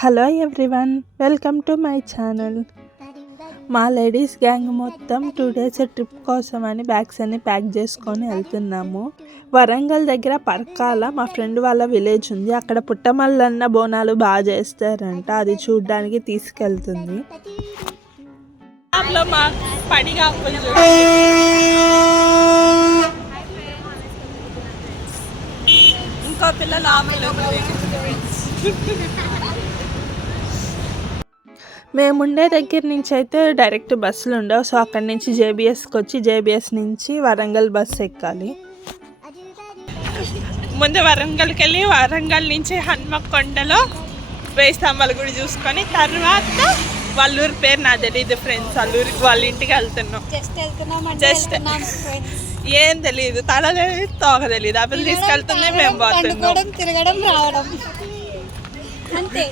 Hello everyone, welcome to my channel. మా ladies gang మొత్తం 2 days trip కోసం అని బ్యాగ్స్ అన్ని ప్యాక్ చేసుకొని వెళ్తున్నాము. వరంగల్ దగ్గర పరకాల మా ఫ్రెండ్ వాళ్ళ విలేజ్ ఉంది. అక్కడ పుట్టమల్లన్న బోనాలు బాగా చేస్తారంట. అది చూడడానికి తీసుకెళ్తుంది. ఇంకో పిల్లలు మేముండే దగ్గర నుంచి అయితే డైరెక్ట్ బస్సులు ఉండవు. సో అక్కడి నుంచి జేబీఎస్కి వచ్చి జేబీఎస్ నుంచి వరంగల్ బస్సు ఎక్కాలి. ముందు వరంగల్కి వెళ్ళి వరంగల్ నుంచి హన్మకొండలో వేయి స్తంభాల గుడి చూసుకొని తర్వాత వాళ్ళూరు పేరు నాకు తెలియదు ఫ్రెండ్స్, వాళ్ళూరికి వాళ్ళ ఇంటికి వెళ్తున్నాం. జస్ట్ ఏం తెలియదు, తల తెలియదు, తోక తెలియదు. అప్పుడు తీసుకెళ్తుంది, మేము పోతున్నాం. తిరగడం రావడం అంతే.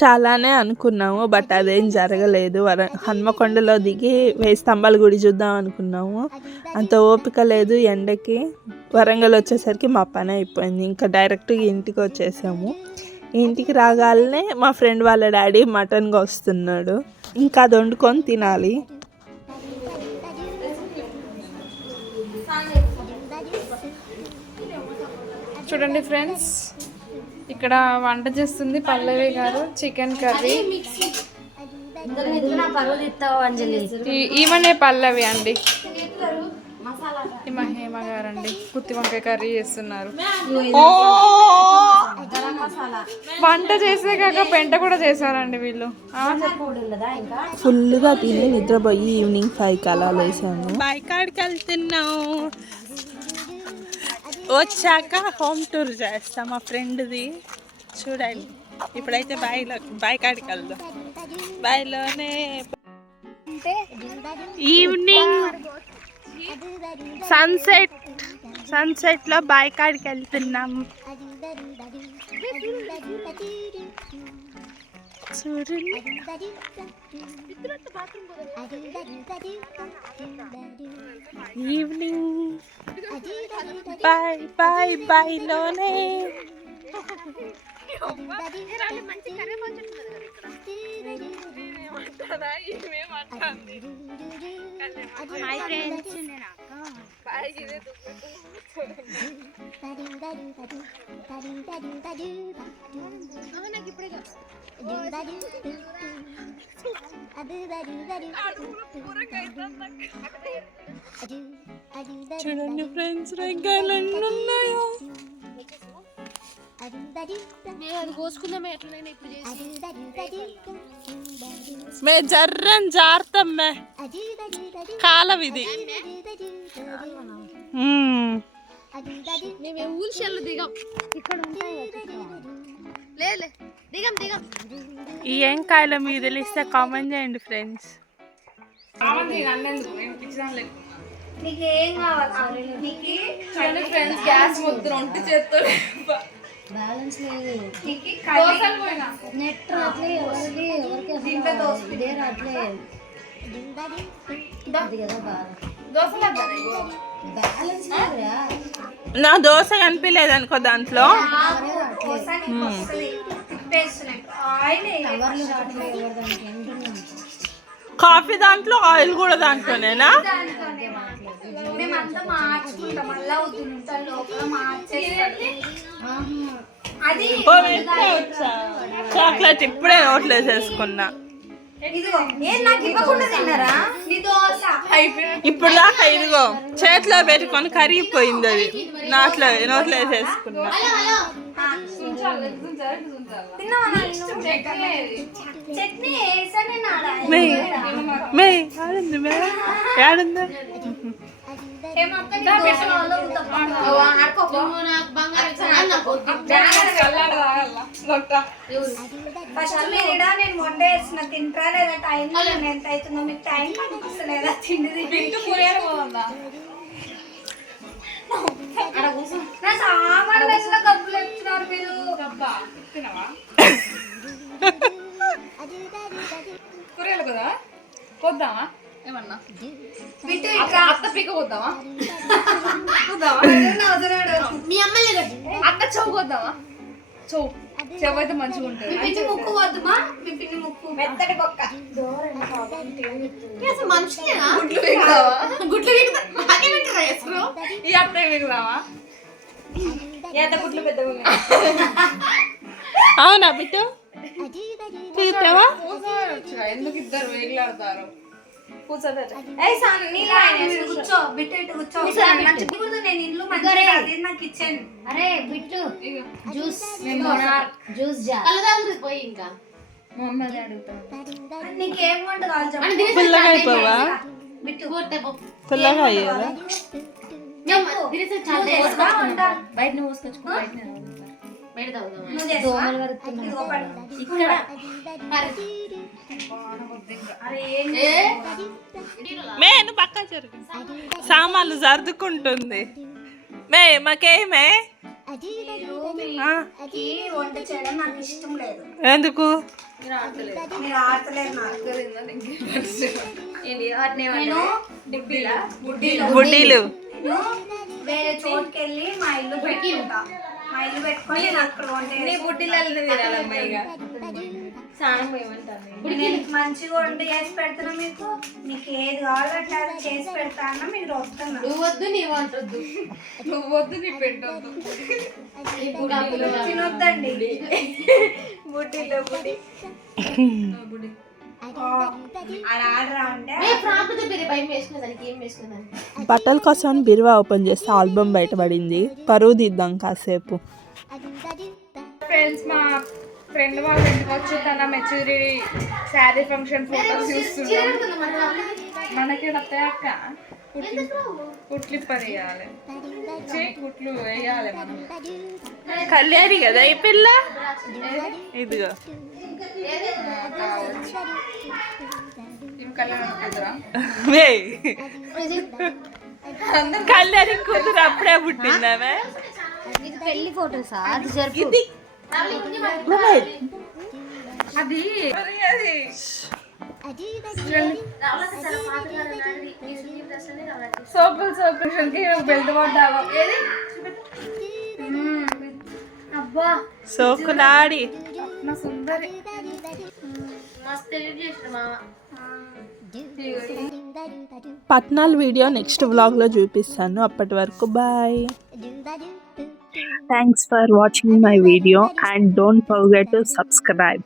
చాలానే అనుకున్నాము, బట్ అదేం జరగలేదు. హన్మకొండలో దిగి వేయి స్తంభాల గుడి చూద్దాం అనుకున్నాము. అంత ఓపిక లేదు ఎండకి. వరంగల్ వచ్చేసరికి మా పని అయిపోయింది. ఇంకా డైరెక్ట్గా ఇంటికి వచ్చేసాము. ఇంటికి రాగానే మా ఫ్రెండ్ వాళ్ళ డాడీ మటన్గా వస్తున్నాడు. ఇంకా అది వండుకొని తినాలి. చూడండి ఫ్రెండ్స్, ఇక్కడ వంట చేస్తుంది పల్లవి గారు. Chicken curry. ఈమెనే పల్లవి అండి, ఈమె హేమ గారు అండి. గుత్తి వంకాయ కర్రీ చేస్తున్నారు. వంట చేసే కాక పెంట కూడా చేశారండి వీళ్ళు. ఫుల్గా తిని నిద్రపోయి ఈవినింగ్ 5కి అలా లేసాము. బైకాడికి వెళ్తున్నాం. వచ్చాక హోమ్ టూర్ చేస్తాం మా ఫ్రెండ్ది. చూడండి, ఇప్పుడైతే బైకాడికి వెళ్దాం. బాయిలోనే ఈవినింగ్ సన్సెట్లో బైకాడికి వెళ్తున్నాం. చూడండి, ఈవినింగ్ బాయ్లోనే చూడండి ఫ్రెండ్స్, రంగాలు ఎన్ని ఉన్నాయో. మే జర్రని జారుతాం. మే కాలం ఇది. ఏం కాయలో మీకు తెలిస్తే కామెంట్ చేయండి ఫ్రెండ్స్. గ్యాస్ మొత్తం ఒంటి చేత్తో బ్యాలెన్స్ లేదు. నెట్ నా దోశ కనిపించలేదు అనుకో దాంట్లో. కాఫీ దాంట్లో, ఆయిల్ కూడా దాంట్లోనేనా? చాక్లెట్ ఇప్పుడే నోట్లో వేసేసుకున్నా. ఇప్పుడు దాకా ఇదిగో చేతిలో పెట్టుకొని కరిగిపోయింది. అది నోట్లో వేసేసుకున్నా. ఏడుందా? ఫస్ట్ నేను వండే వేసిన తింటా లేదా టైం ఎంత అవుతుందో మీకు టైం కనిపిస్తలేదా? తిండి సామాన్లు గబ్బులు ఎత్తున్నారు మీరు. కూరలు కదా పోద్దామా? ఏమన్నా అత్త పీక పోద్దామా? మీ అమ్మలే అట్లా చౌకొద్దామా చెవు అయితే మంచిగా ఉంటుంది. ముక్కు వద్దుమా మీ పిన్ని ముక్కు మెత్తటి బొక్క అసలు మనుషులేనా గుడ్లు ఈ అప్పుడే మిగుదామా గుడ్లు పెద్దగా అవునా బిట్టు తీర్చావా? ఎందుకు ఇద్దరు వేగులాడతారు? కూర్చో బిట్టు ఇటు కూర్చో మంచిగా నేను ఇల్లు మంచిగా నాకు ఇచ్చాను. అరే బిట్టు జ్యూస్ జ్యూస్ పోయి ఇంకా మొహమ్మద్ అడుగుతాను. నీకేం వంట కావాలి చెప్పు. పుల్లగా అయిపోవా? బిట్టు పుల్లగా అయ్యేదా? బయట పోసుకొచ్చుకో బయట తాగుదాం. నువ్వు చేస్తావా? ఇదిగో పట్టు. ఇక్కడ మే నువ్వు పక్క జరుగు, సామాన్లు సర్దుకుంటుంది. మే మాకేమే ఈ వంట చేయడం నాకు ఇష్టం లేదు. ఎందుకు? మీరు ఆడతలేరు నాకు. నేను బుడ్డీలు నేను వేరే చోటుకి వెళ్ళి మా ఇల్లు పెట్టుకుంటా. మా ఇల్లు పెట్టుకొని నేను అక్కడ వంట నేను మంచిగా వంట చేసి పెడుతున్నా. మీకు ఏది కావాలంటే అది చేసి పెడతాను. మీరు వస్తున్నా. నువ్వు వద్దు నీ వంటొద్దు, నువ్వు వద్దు నీ పెట్టొద్దు. తినొద్దండి. అలా ఆడరా అంటే బట్టల కోసం బీరువా ఓపెన్ చేస్తే ఆల్బమ్ బయటపడింది. పరువు తీద్దాం కాసేపు. ఫ్రెండ్స్, మా ఫ్రెండ్ వాళ్ళ ఇంటికి వచ్చి తన మెచ్యూరిటీ శారీ ఫంక్షన్ ఫోటోస్ చూస్తున్నాం. మనకి అక్క కుట్లు వేయాలి, కుట్లు వేయాలి మనం. కళ్యాణి కదా ఈ పిల్ల. ఇదిగో కళ్యాణి కూతురు అప్పుడే పుట్టిందామే. పెళ్లి ఫోటోసా? అది జరుపు. అది సోకులు బెల్ట్ పడ్డావా? అబ్బా సోకులాడి నా సుందరి పట్నాల వీడియో నెక్స్ట్ వ్లాగ్లో చూపిస్తాను. అప్పటి వరకు bye. Thanks for watching my video and don't forget to subscribe.